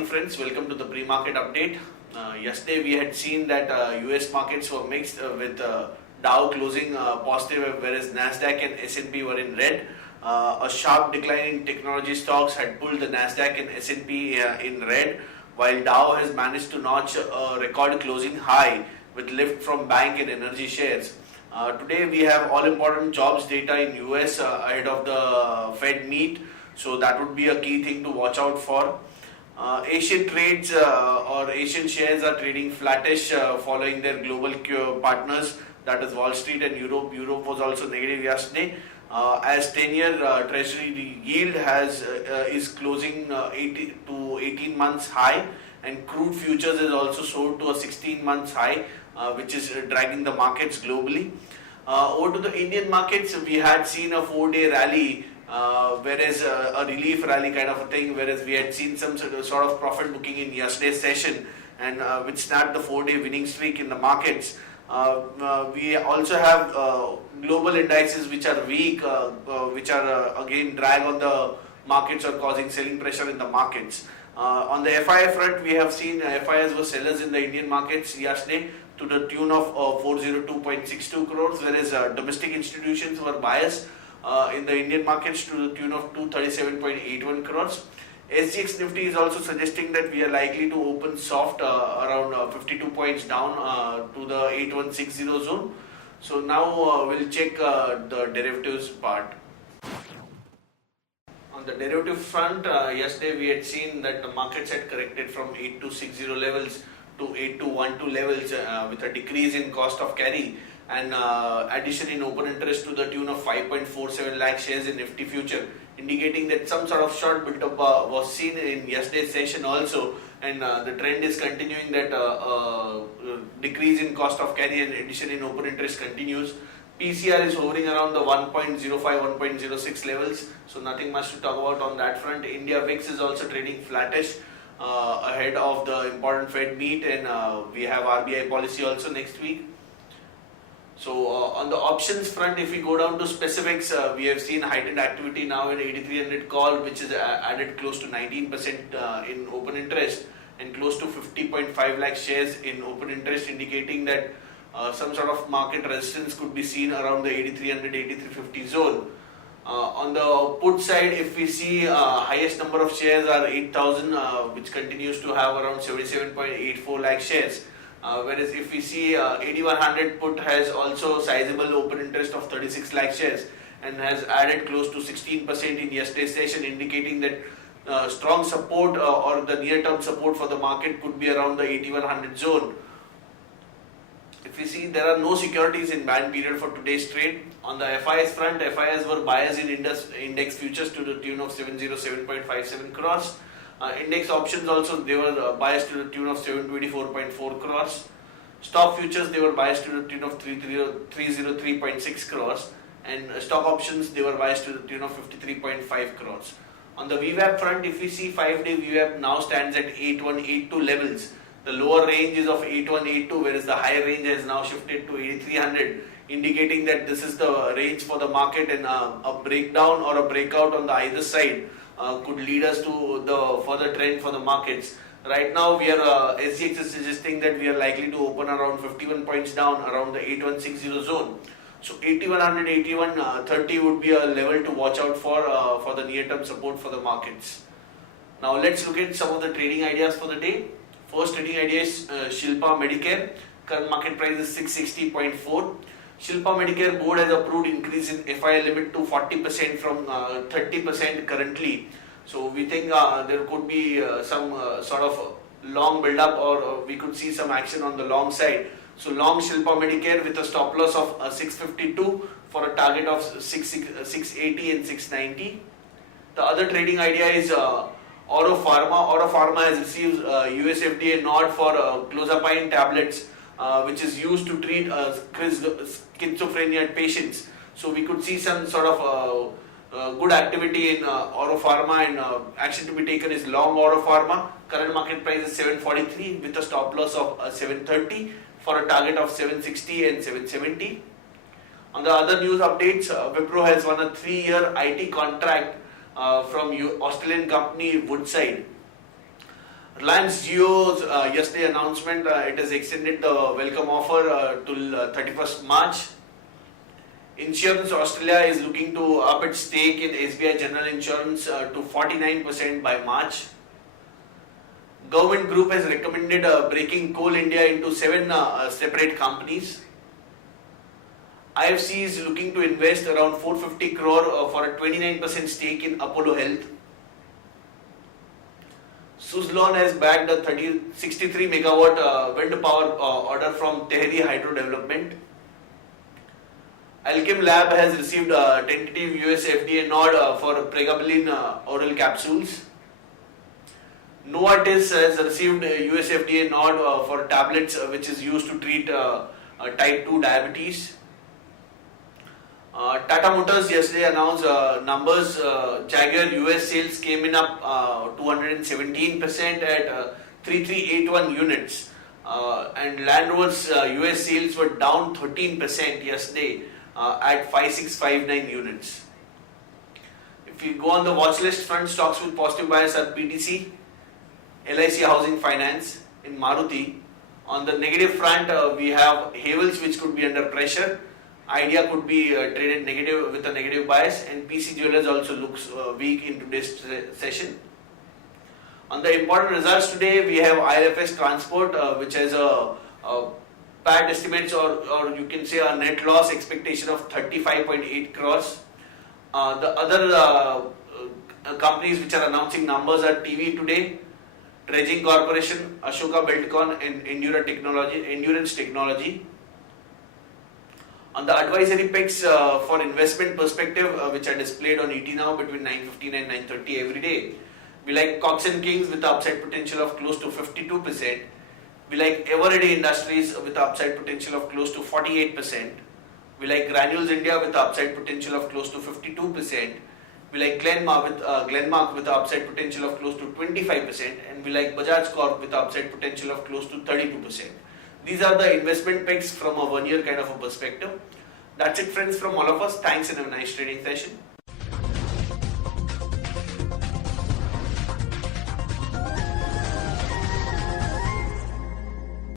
morning friends, welcome to the pre-market update. Yesterday we had seen that US markets were mixed with Dow closing positive, whereas Nasdaq and S&P were in red. A sharp decline in technology stocks had pulled the Nasdaq and S&P in red, while Dow has managed to notch a record closing high with lift from bank and energy shares. Today we have all important jobs data in US ahead of the Fed meet, so that would be a key thing to watch out for. Asian trades or Asian shares are trading flattish following their global partners, that is Wall Street and Europe. Europe was also negative yesterday as 10-year treasury yield is closing 18 months high, and crude futures is also soared to a 16 months high, which is dragging the markets globally. Over to the Indian markets, we had seen a 4-day rally, whereas a relief rally kind of a thing, whereas we had seen some sort of profit booking in yesterday's session, and which snapped the 4-day winning streak in the markets. We also have global indices which are weak, which are again drag on the markets or causing selling pressure in the markets. On the FII front, we have seen FIIs were sellers in the Indian markets yesterday to the tune of 402.62 crores, whereas domestic institutions were buyers in the Indian markets to the tune of 237.81 crores. SGX Nifty is also suggesting that we are likely to open soft around 52 points down to the 8160 zone. So now we'll check the derivatives part. On the derivative front, yesterday we had seen that the markets had corrected from 8260 levels to 8212 levels with a decrease in cost of carry and addition in open interest to the tune of 5.47 lakh shares in Nifty future, indicating that some sort of short build-up was seen in yesterday's session also, and the trend is continuing that decrease in cost of carry and addition in open interest continues. PCR is hovering around the 1.05, 1.06 levels, so nothing much to talk about on that front. India VIX is also trading flattish ahead of the important Fed meet, and we have RBI policy also next week. So on the options front, if we go down to specifics, we have seen heightened activity now in 8300 call, which is added close to 19% in open interest and close to 50.5 lakh shares in open interest, indicating that some sort of market resistance could be seen around the 8300, 8350 zone. On the put side, if we see highest number of shares are 8000, which continues to have around 77.84 lakh shares. Whereas if we see 8100 put has also sizable open interest of 36 lakh shares and has added close to 16% in yesterday's session, indicating that strong support or the near-term support for the market could be around the 8100 zone. If we see, there are no securities in ban period for today's trade. On the FIS front, FIS were buyers in index futures to the tune of 707.57 crores. Index options also, they were biased to the tune of 724.4 crores. Stock futures, they were biased to the tune of 303.6 crores. And stock options, they were biased to the tune of 53.5 crores. On the VWAP front, if we see 5-day VWAP now stands at 8182 levels. The lower range is of 8182, whereas the higher range has now shifted to 8300, indicating that this is the range for the market, and a breakdown or a breakout on the either side could lead us to the further trend for the markets. Right now, we are SGX is suggesting that we are likely to open around 51 points down around the 8160 zone. So 8100, 8130 would be a level to watch out for the near-term support for the markets. Now let's look at some of the trading ideas for the day. First trading idea is Shilpa Medicare. Current market price is 660.4. Shilpa Medicare board has approved increase in FII limit to 40% from 30% currently. So we think there could be some sort of long build up, or we could see some action on the long side. So long Shilpa Medicare with a stop loss of 652 for a target of 680 and 690. The other trading idea is Oro Pharma. Oro Pharma has received US FDA nod for clozapine tablets, which is used to treat schizophrenia patients. So we could see some sort of good activity in Oro Pharma, and action to be taken is long Oro Pharma. Current market price is 743 with a stop loss of 730 for a target of 760 and 770. On the other news updates, Wipro has won a 3-year IT contract from Australian company Woodside. Reliance Jio's yesterday announcement, it has extended the welcome offer till 31st March. Insurance Australia is looking to up its stake in SBI General Insurance to 49% by March. Government group has recommended breaking Coal India into 7 separate companies. IFC is looking to invest around 450 crore for a 29% stake in Apollo Health. Suzlon has bagged a 63 megawatt wind power order from Tehri Hydro Development. Alchem Lab has received a tentative US FDA nod for pregabalin oral capsules. Novartis has received a US FDA nod for tablets which is used to treat type 2 diabetes. Tata Motors yesterday announced numbers. Jaguar US sales came in up 217% at 3381 units, and Land Rover's US sales were down 13% yesterday at 5659 units. If we go on the watch list front, stocks with positive bias are PTC, LIC Housing Finance, in Maruti. On the negative front, we have Havels, which could be under pressure. Idea could be traded negative with a negative bias, and PC Jewelers also looks weak in today's session. On the important results today, we have IFS Transport, which has a PAT estimates or you can say a net loss expectation of 35.8 crores. The other companies which are announcing numbers are TV Today, Dredging Corporation, Ashoka Buildcon, and Endurance Technology. On the advisory picks for investment perspective, which are displayed on ET Now between 9:15 and 9:30 every day, we like Cox and Kings with upside potential of close to 52%. We like Eveready Industries with upside potential of close to 48%. We like Granules India with upside potential of close to 52%. We like Glenmark with upside potential of close to 25%, and we like Bajaj Corp with upside potential of close to 32%. These are the investment picks from a 1 year kind of a perspective. That's it, friends, from all of us. Thanks and have a nice trading session.